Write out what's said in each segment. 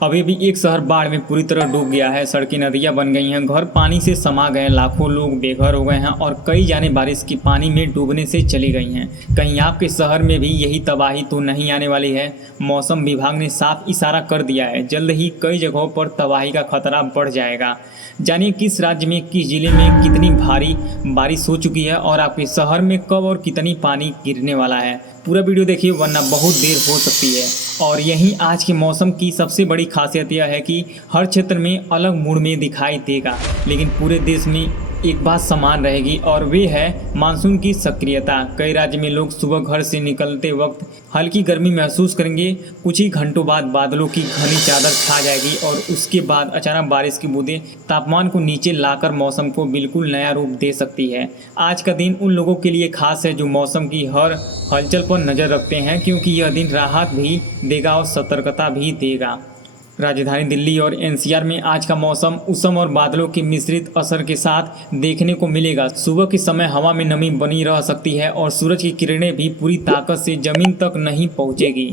अभी भी एक शहर बाढ़ में पूरी तरह डूब गया है। सड़कें नदियां बन गई हैं, घर पानी से समा गए, लाखों लोग बेघर हो गए हैं और कई जाने बारिश की पानी में डूबने से चली गई हैं। कहीं आपके शहर में भी यही तबाही तो नहीं आने वाली है? मौसम विभाग ने साफ इशारा कर दिया है, जल्द ही कई जगहों पर तबाही का खतरा बढ़ जाएगा। जानिए किस राज्य में, किस जिले में कितनी भारी बारिश हो चुकी है और आपके शहर में कब और कितनी पानी गिरने वाला है। पूरा वीडियो देखिए वरना बहुत देर हो सकती है। और यही आज के मौसम की सबसे बड़ी खासियत यह है कि हर क्षेत्र में अलग मूड में दिखाई देगा, लेकिन पूरे देश में एक बात समान रहेगी और वे है मानसून की सक्रियता। कई राज्य में लोग सुबह घर से निकलते वक्त हल्की गर्मी महसूस करेंगे। कुछ ही घंटों बाद बादलों की घनी चादर छा जाएगी और उसके बाद अचानक बारिश की बूंदें तापमान को नीचे लाकर मौसम को बिल्कुल नया रूप दे सकती है। आज का दिन उन लोगों के लिए खास है जो मौसम की हर हलचल पर नज़र रखते हैं, क्योंकि यह दिन राहत भी देगा और सतर्कता भी देगा। राजधानी दिल्ली और एनसीआर में आज का मौसम उष्ण और बादलों के मिश्रित असर के साथ देखने को मिलेगा। सुबह के समय हवा में नमी बनी रह सकती है और सूरज की किरणें भी पूरी ताकत से जमीन तक नहीं पहुंचेगी।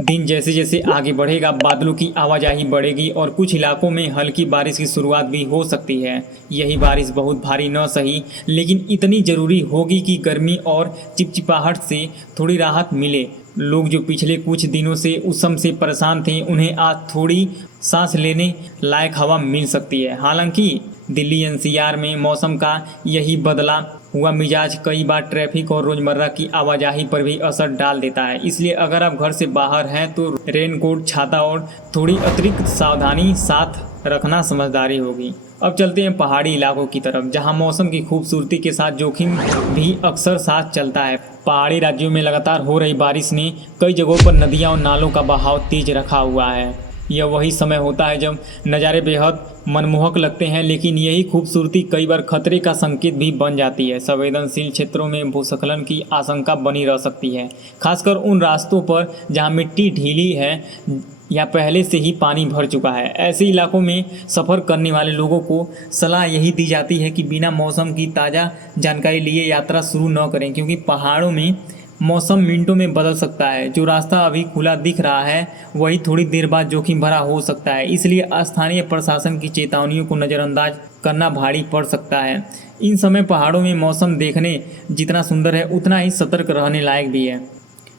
दिन जैसे जैसे आगे बढ़ेगा बादलों की आवाजाही बढ़ेगी और कुछ इलाकों में हल्की बारिश की शुरुआत भी हो सकती है। यही बारिश बहुत भारी न सही, लेकिन इतनी ज़रूरी होगी कि गर्मी और चिपचिपाहट से थोड़ी राहत मिले। लोग जो पिछले कुछ दिनों से उष्ण से परेशान थे, उन्हें आज थोड़ी सांस लेने लायक हवा मिल सकती है। हालांकि दिल्ली एनसीआर में मौसम का यही बदला हुआ मिजाज कई बार ट्रैफिक और रोज़मर्रा की आवाजाही पर भी असर डाल देता है। इसलिए अगर आप घर से बाहर हैं तो रेनकोट, छाता और थोड़ी अतिरिक्त सावधानी साथ रखना समझदारी होगी। अब चलते हैं पहाड़ी इलाकों की तरफ, जहां मौसम की खूबसूरती के साथ जोखिम भी अक्सर साथ चलता है। पहाड़ी राज्यों में लगातार हो रही बारिश ने कई जगहों पर नदियां और नालों का बहाव तेज रखा हुआ है। यह वही समय होता है जब नज़ारे बेहद मनमोहक लगते हैं, लेकिन यही खूबसूरती कई बार खतरे का संकेत भी बन जाती है। संवेदनशील क्षेत्रों में भूस्खलन की आशंका बनी रह सकती है, खासकर उन रास्तों पर जहां मिट्टी ढीली है या पहले से ही पानी भर चुका है। ऐसे इलाकों में सफ़र करने वाले लोगों को सलाह यही दी जाती है कि बिना मौसम की ताज़ा जानकारी लिए यात्रा शुरू न करें, क्योंकि पहाड़ों में मौसम मिनटों में बदल सकता है। जो रास्ता अभी खुला दिख रहा है वही थोड़ी देर बाद जोखिम भरा हो सकता है। इसलिए स्थानीय प्रशासन की चेतावनियों को नज़रअंदाज करना भारी पड़ सकता है। इन समय पहाड़ों में मौसम देखने जितना सुंदर है उतना ही सतर्क रहने लायक भी है।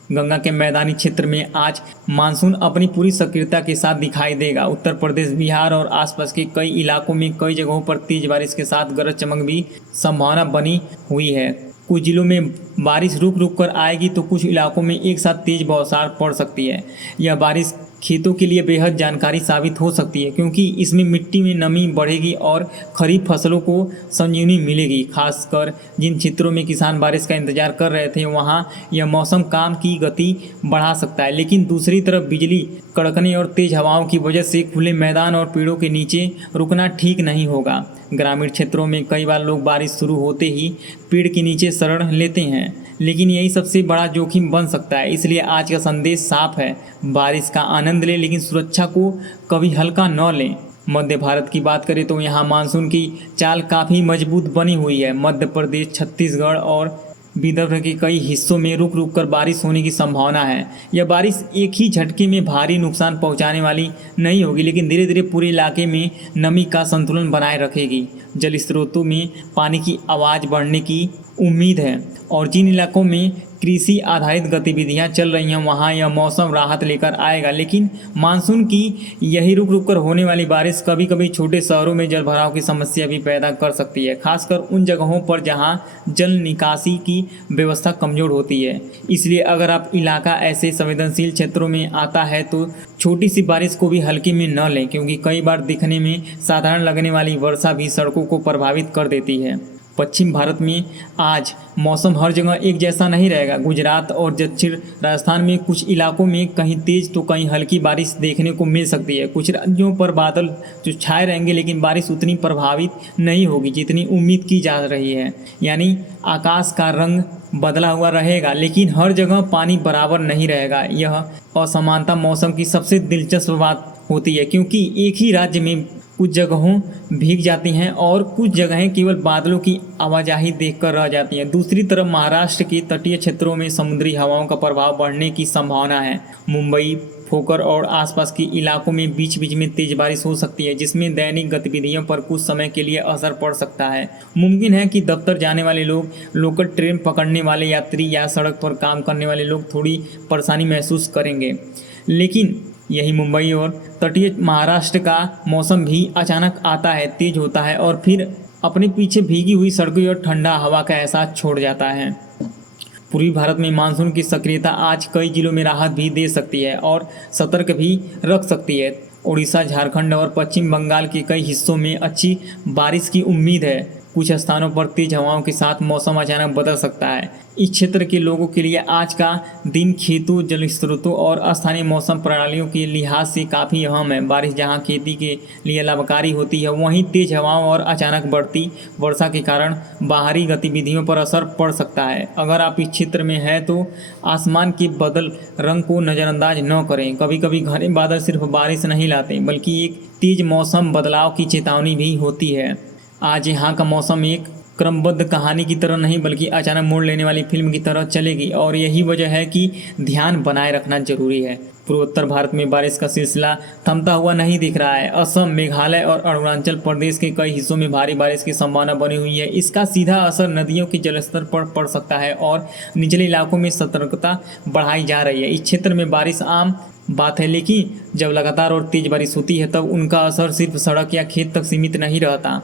गंगा के मैदानी क्षेत्र में आज मानसून अपनी पूरी सक्रियता के साथ दिखाई देगा। उत्तर प्रदेश, बिहार और आसपास के कई इलाकों में कई जगहों पर तेज बारिश के साथ गरज चमक भी संभावना बनी हुई है। कुछ जिलों में बारिश रुक रुक कर आएगी तो कुछ इलाकों में एक साथ तेज बौछार पड़ सकती है। यह बारिश खेतों के लिए बेहद जानकारी साबित हो सकती है, क्योंकि इसमें मिट्टी में नमी बढ़ेगी और खरीफ फसलों को संजीवनी मिलेगी। खासकर जिन क्षेत्रों में किसान बारिश का इंतजार कर रहे थे वहां यह मौसम काम की गति बढ़ा सकता है। लेकिन दूसरी तरफ बिजली कड़कने और तेज हवाओं की वजह से खुले मैदान और पेड़ों के नीचे रुकना ठीक नहीं होगा। ग्रामीण क्षेत्रों में कई बार लोग बारिश शुरू होते ही पेड़ के नीचे शरण लेते हैं, लेकिन यही सबसे बड़ा जोखिम बन सकता है। इसलिए आज का संदेश साफ है, बारिश का आनंद लें, लेकिन सुरक्षा को कभी हल्का न लें। मध्य भारत की बात करें तो यहाँ मानसून की चाल काफ़ी मजबूत बनी हुई है। मध्य प्रदेश, छत्तीसगढ़ और विदर्भ के कई हिस्सों में रुक रुक कर बारिश होने की संभावना है। यह बारिश एक ही झटके में भारी नुकसान पहुंचाने वाली नहीं होगी, लेकिन धीरे धीरे पूरे इलाके में नमी का संतुलन बनाए रखेगी। जल स्रोतों में पानी की आवाज़ बढ़ने की उम्मीद है और जिन इलाकों में कृषि आधारित गतिविधियां चल रही हैं वहां यह मौसम राहत लेकर आएगा। लेकिन मानसून की यही रुक रुक कर होने वाली बारिश कभी कभी छोटे शहरों में जल भराव की समस्या भी पैदा कर सकती है, खासकर उन जगहों पर जहां जल निकासी की व्यवस्था कमज़ोर होती है। इसलिए अगर आप इलाका ऐसे संवेदनशील क्षेत्रों में आता है तो छोटी सी बारिश को भी हल्के में न लें, क्योंकि कई बार दिखने में साधारण लगने वाली वर्षा भी सड़कों को प्रभावित कर देती है। पश्चिम भारत में आज मौसम हर जगह एक जैसा नहीं रहेगा। गुजरात और दक्षिण राजस्थान में कुछ इलाकों में कहीं तेज तो कहीं हल्की बारिश देखने को मिल सकती है। कुछ राज्यों पर बादल जो छाए रहेंगे, लेकिन बारिश उतनी प्रभावित नहीं होगी जितनी उम्मीद की जा रही है। यानी आकाश का रंग बदला हुआ रहेगा, लेकिन हर जगह पानी बराबर नहीं रहेगा। यह असमानता मौसम की सबसे दिलचस्प बात होती है, क्योंकि एक ही राज्य में कुछ जगहों भीग जाती हैं और कुछ जगहें केवल बादलों की आवाजाही देखकर रह जाती हैं। दूसरी तरफ महाराष्ट्र के तटीय क्षेत्रों में समुद्री हवाओं का प्रभाव बढ़ने की संभावना है। मुंबई, फोकर और आसपास के इलाकों में बीच बीच में तेज बारिश हो सकती है, जिसमें दैनिक गतिविधियों पर कुछ समय के लिए असर पड़ सकता है। मुमकिन है कि दफ्तर जाने वाले लोग, लोकल ट्रेन पकड़ने वाले यात्री या सड़क पर काम करने वाले लोग थोड़ी परेशानी महसूस करेंगे। लेकिन यही मुंबई और तटीय महाराष्ट्र का मौसम भी अचानक आता है, तेज होता है और फिर अपने पीछे भीगी हुई सड़कों और ठंडा हवा का एहसास छोड़ जाता है। पूर्वी भारत में मानसून की सक्रियता आज कई जिलों में राहत भी दे सकती है और सतर्क भी रख सकती है। उड़ीसा, झारखंड और पश्चिम बंगाल के कई हिस्सों में अच्छी बारिश की उम्मीद है। कुछ स्थानों पर तेज हवाओं के साथ मौसम अचानक बदल सकता है। इस क्षेत्र के लोगों के लिए आज का दिन खेतों, जल स्रोतों और स्थानीय मौसम प्रणालियों के लिहाज से काफ़ी अहम है। बारिश जहां खेती के लिए लाभकारी होती है, वहीं तेज हवाओं और अचानक बढ़ती वर्षा के कारण बाहरी गतिविधियों पर असर पड़ सकता है। अगर आप इस क्षेत्र में हैं तो आसमान के बदल रंग को नज़रअंदाज न करें। कभी कभी घने बादल सिर्फ बारिश नहीं लाते, बल्कि एक तेज मौसम बदलाव की चेतावनी भी होती है। आज यहाँ का मौसम एक क्रमबद्ध कहानी की तरह नहीं, बल्कि अचानक मोड़ लेने वाली फिल्म की तरह चलेगी और यही वजह है कि ध्यान बनाए रखना जरूरी है। पूर्वोत्तर भारत में बारिश का सिलसिला थमता हुआ नहीं दिख रहा है। असम, मेघालय और अरुणाचल प्रदेश के कई हिस्सों में भारी बारिश की संभावना बनी हुई है। इसका सीधा असर नदियों के जलस्तर पर पड़ सकता है और निचले इलाकों में सतर्कता बढ़ाई जा रही है। इस क्षेत्र में बारिश आम बात है, लेकिन जब लगातार और तेज बारिश होती है तब उनका असर सिर्फ सड़क या खेत तक सीमित नहीं रहता,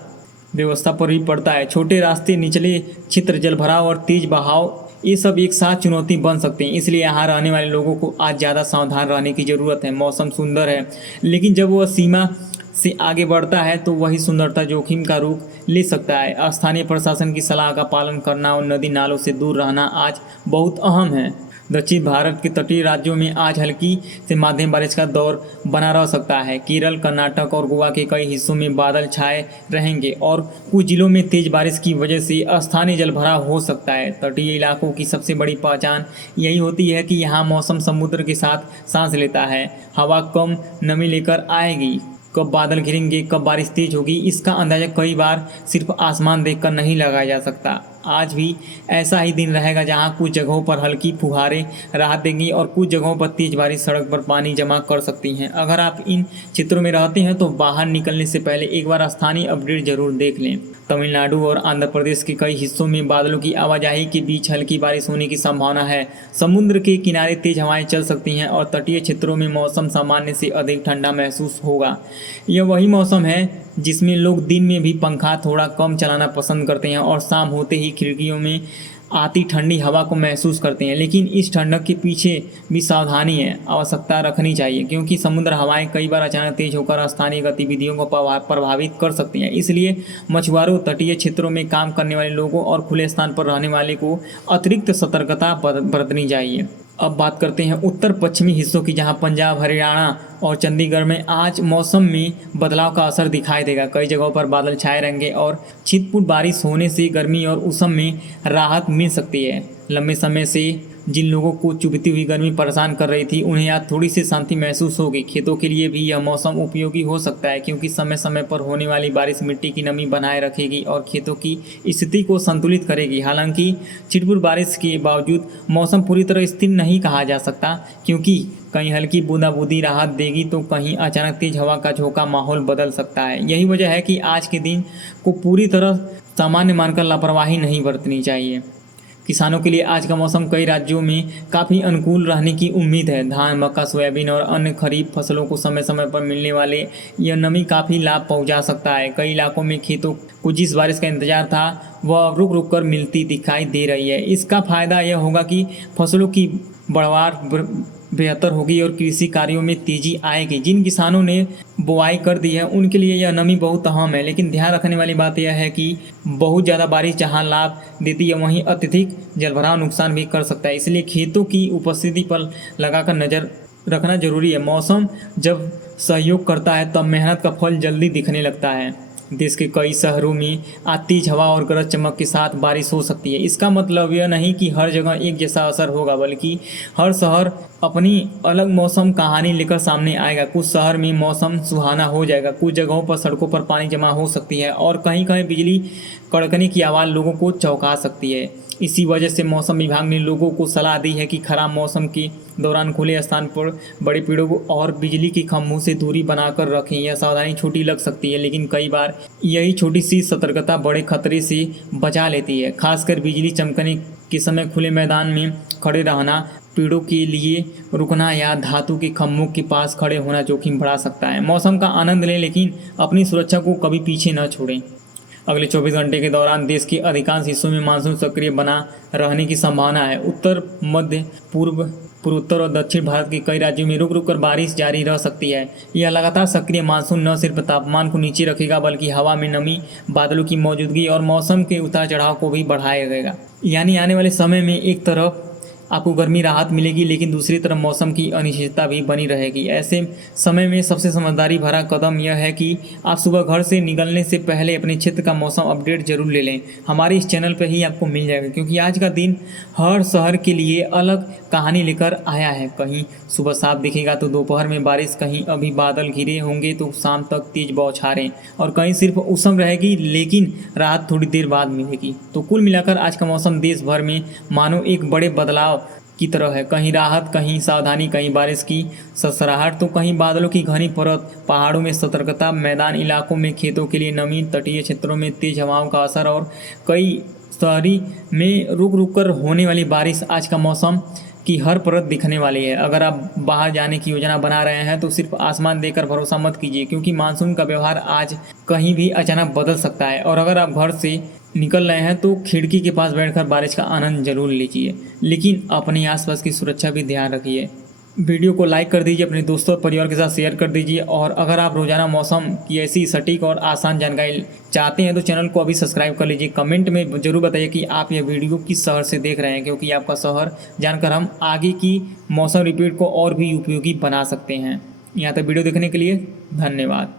व्यवस्था पर भी पड़ता है। छोटे रास्ते, निचले क्षेत्र, जलभराव और तेज बहाव, ये सब एक साथ चुनौती बन सकते हैं। इसलिए यहाँ रहने वाले लोगों को आज ज़्यादा सावधान रहने की ज़रूरत है। मौसम सुंदर है, लेकिन जब वह सीमा से आगे बढ़ता है तो वही सुंदरता जोखिम का रूप ले सकता है। स्थानीय प्रशासन की सलाह का पालन करना और नदी नालों से दूर रहना आज बहुत अहम है। दक्षिण भारत के तटीय राज्यों में आज हल्की से मध्यम बारिश का दौर बना रह सकता है। केरल, कर्नाटक और गोवा के कई हिस्सों में बादल छाए रहेंगे और कुछ जिलों में तेज बारिश की वजह से स्थानीय जलभराव हो सकता है। तटीय इलाकों की सबसे बड़ी पहचान यही होती है कि यहाँ मौसम समुद्र के साथ सांस लेता है। हवा कम नमी लेकर आएगी। कब बादल घिरेंगे, कब बारिश तेज होगी, इसका अंदाजा कई बार सिर्फ आसमान देखकर नहीं लगाया जा सकता। आज भी ऐसा ही दिन रहेगा जहां कुछ जगहों पर हल्की फुहारें राहत देंगी और कुछ जगहों पर तेज बारिश सड़क पर पानी जमा कर सकती हैं। अगर आप इन क्षेत्रों में रहते हैं तो बाहर निकलने से पहले एक बार स्थानीय अपडेट जरूर देख लें। तमिलनाडु और आंध्र प्रदेश के कई हिस्सों में बादलों की आवाजाही के बीच हल्की बारिश होने की संभावना है। समुद्र के किनारे तेज हवाएं चल सकती हैं और तटीय क्षेत्रों में मौसम सामान्य से अधिक ठंडा महसूस होगा। यह वही मौसम है जिसमें लोग दिन में भी पंखा थोड़ा कम चलाना पसंद करते हैं और शाम होते ही खिड़कियों में आती ठंडी हवा को महसूस करते हैं। लेकिन इस ठंडक के पीछे भी सावधानी है, आवश्यकता रखनी चाहिए, क्योंकि समुद्र हवाएं कई बार अचानक तेज होकर स्थानीय गतिविधियों को प्रभावित कर सकती हैं। इसलिए मछुआरों, तटीय क्षेत्रों में काम करने वाले लोगों और खुले स्थान पर रहने वाले को अतिरिक्त सतर्कता बरतनी चाहिए। अब बात करते हैं उत्तर पश्चिमी हिस्सों की, जहां पंजाब, हरियाणा और चंडीगढ़ में आज मौसम में बदलाव का असर दिखाई देगा। कई जगहों पर बादल छाए रहेंगे और छिटपुट बारिश होने से गर्मी और उष्ण में राहत मिल सकती है। लंबे समय से जिन लोगों को चुभती हुई गर्मी परेशान कर रही थी, उन्हें आज थोड़ी सी शांति महसूस होगी। खेतों के लिए भी यह मौसम उपयोगी हो सकता है, क्योंकि समय समय पर होने वाली बारिश मिट्टी की नमी बनाए रखेगी और खेतों की स्थिति को संतुलित करेगी। हालांकि छिटपुट बारिश के बावजूद मौसम पूरी तरह स्थिर नहीं कहा जा सकता, क्योंकि कहीं हल्की बूंदाबूंदी राहत देगी तो कहीं अचानक तेज हवा का झोंका माहौल बदल सकता है। यही वजह है कि आज के दिन को पूरी तरह सामान्य मानकर लापरवाही नहीं बरतनी चाहिए। किसानों के लिए आज का मौसम कई राज्यों में काफ़ी अनुकूल रहने की उम्मीद है। धान, मक्का, सोयाबीन और अन्य खरीफ फसलों को समय समय पर मिलने वाले यह नमी काफ़ी लाभ पहुंचा सकता है। कई इलाकों में खेतों को जिस बारिश का इंतजार था वह रुक रुक कर मिलती दिखाई दे रही है। इसका फायदा यह होगा कि फसलों की पैदावार बेहतर होगी और कृषि कार्यों में तेजी आएगी। जिन किसानों ने बुआई कर दी है उनके लिए यह नमी बहुत अहम है, लेकिन ध्यान रखने वाली बात यह है कि बहुत ज़्यादा बारिश जहां लाभ देती है वहीं अत्यधिक जलभराव नुकसान भी कर सकता है। इसलिए खेतों की उपस्थिति पर लगाकर नज़र रखना जरूरी है। मौसम जब सहयोग करता है तब मेहनत का फल जल्दी दिखने लगता है। देश के कई शहरों में आज तेज हवा और गरज चमक के साथ बारिश हो सकती है। इसका मतलब यह नहीं कि हर जगह एक जैसा असर होगा, बल्कि हर शहर अपनी अलग मौसम कहानी लेकर सामने आएगा। कुछ शहर में मौसम सुहाना हो जाएगा, कुछ जगहों पर सड़कों पर पानी जमा हो सकती है और कहीं कहीं बिजली कड़कने की आवाज़ लोगों को चौंका सकती है। इसी वजह से मौसम विभाग ने लोगों को सलाह दी है कि खराब मौसम के दौरान खुले स्थान पर बड़े पेड़ों को और बिजली के खंभों से दूरी बनाकर रखें। यह सावधानी छोटी लग सकती है, लेकिन कई बार यही छोटी सी सतर्कता बड़े खतरे से बचा लेती है। खासकर बिजली चमकने के समय खुले मैदान में खड़े रहना, पेड़ों के लिए रुकना या धातु के खंभों के पास खड़े होना जोखिम बढ़ा सकता है। मौसम का आनंद लें, लेकिन अपनी सुरक्षा को कभी पीछे न छोड़ें। अगले 24 घंटे के दौरान देश के अधिकांश हिस्सों में मानसून सक्रिय बना रहने की संभावना है। उत्तर, मध्य, पूर्वोत्तर और दक्षिण भारत के कई राज्यों में रुक रुक कर बारिश जारी रह सकती है। यह लगातार सक्रिय मानसून न सिर्फ तापमान को नीचे रखेगा, बल्कि हवा में नमी, बादलों की मौजूदगी और मौसम के उतार चढ़ाव को भी बढ़ाएगा। यानी आने वाले समय में एक तरफ आपको गर्मी राहत मिलेगी, लेकिन दूसरी तरफ मौसम की अनिश्चितता भी बनी रहेगी। ऐसे समय में सबसे समझदारी भरा कदम यह है कि आप सुबह घर से निकलने से पहले अपने क्षेत्र का मौसम अपडेट जरूर ले लें। हमारे इस चैनल पर ही आपको मिल जाएगा, क्योंकि आज का दिन हर शहर के लिए अलग कहानी लेकर आया है। कहीं सुबह साफ दिखेगा तो दोपहर में बारिश, कहीं अभी बादल घिरे होंगे तो शाम तक तेज बौछारें, और कहीं सिर्फ उष्ण रहेगी लेकिन राहत थोड़ी देर बाद मिलेगी। तो कुल मिलाकर आज का मौसम देश भर में मानो एक बड़े बदलाव की तरह है। कहीं राहत, कहीं सावधानी, कहीं बारिश की ससराहट तो कहीं बादलों की घनी परत, पहाड़ों में सतर्कता, मैदान इलाकों में खेतों के लिए नमी, तटीय क्षेत्रों में तेज हवाओं का असर और कई शहरी में रुक रुक कर होने वाली बारिश। आज का मौसम की हर परत दिखने वाली है। अगर आप बाहर जाने की योजना बना रहे हैं तो सिर्फ आसमान देखकर भरोसा मत कीजिए, क्योंकि मानसून का व्यवहार आज कहीं भी अचानक बदल सकता है। और अगर आप घर से निकल रहे हैं तो खिड़की के पास बैठकर बारिश का आनंद जरूर लीजिए, लेकिन अपने आसपास की सुरक्षा भी ध्यान रखिए। वीडियो को लाइक कर दीजिए, अपने दोस्तों और परिवार के साथ शेयर कर दीजिए। और अगर आप रोजाना मौसम की ऐसी सटीक और आसान जानकारी चाहते हैं तो चैनल को अभी सब्सक्राइब कर लीजिए। कमेंट में जरूर बताइए कि आप यह वीडियो किस शहर से देख रहे हैं, क्योंकि आपका शहर जानकर हम आगे की मौसम रिपोर्ट को और भी उपयोगी बना सकते हैं। यहाँ तक वीडियो देखने के लिए धन्यवाद।